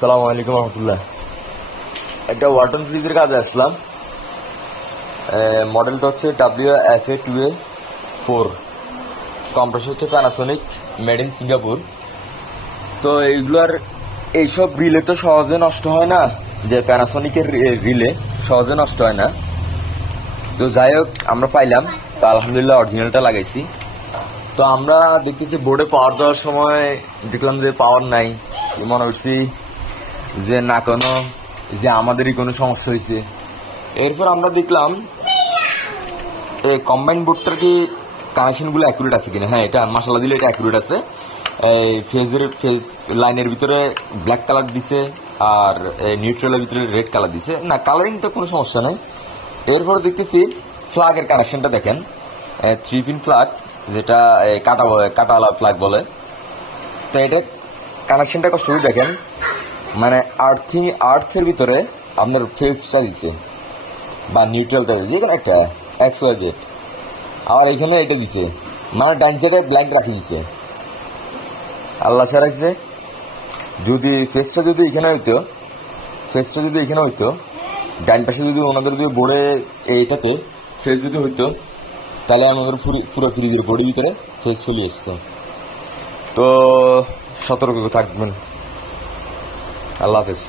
সালামু আলাইকুম রহমতুল্লাহ। একটা ওয়াটন ফ্রিজের কাজে আসলাম। মডেলটা হচ্ছে WFA2A4, কম্প্রেসর হচ্ছে প্যানাসোনিক, মেড ইন সিঙ্গাপুর। তো এইসব রিলে তো সহজে নষ্ট হয় না, যে প্যানাসোনিকের রিলে সহজে নষ্ট হয় না। তো যাই হোক, আমরা পাইলাম, তো আলহামদুলিল্লাহ অরিজিনালটা লাগাইছি। তো আমরা দেখতেছি বোর্ডে পাওয়ার দেওয়ার সময় দেখলাম যে পাওয়ার নাই। মনে করছি যে না কোনো, যে আমাদেরই কোনো সমস্যা হয়েছে। এরপর আমরা দেখলাম এই কম্বাইন বোর্ডটার কি কানেকশনগুলো অ্যাকুরেট আছে কিনা। হ্যাঁ, এটা মাশাআল্লাহ দিলে এটা অ্যাকুরেট আছে। এই ফেজ লাইনের ভিতরে ব্ল্যাক কালার দিচ্ছে, আর নিউট্রালের ভিতরে রেড কালার দিচ্ছে। না, কালারিংটা কোনো সমস্যা নেই। এরপর দেখতেছি ফ্ল্যাগের কানেকশনটা দেখেন, 3 পিন ফ্ল্যাগ, যেটা কাটাওয়ালা ফ্ল্যাগ বলে। তো এটা কানেকশনটা কষ্ট করে দেখেন, মানে আর্থের ভিতরে আপনার ফেজটা দিচ্ছে বা নিউট্রালটা দিচ্ছে, এখানে একটা XYZ, আবার এখানে এটা দিছে, মানে ডান সাইডে ব্ল্যাঙ্ক রাখি দিছে। আল্লাহ ছাড়াইছে, যদি ফেজটা যদি এখানে হইতো, ডান পাশে যদি ওনাদের যদি বোর্ডে এইটাতে ফেজ যদি হইতো, তাহলে আমাদের পুরো ফ্রিজের বোর্ডের ভিতরে ফেজ চলে আসতো। তো সতর্ক থাকবেন। আল্লাহ হাফেজ।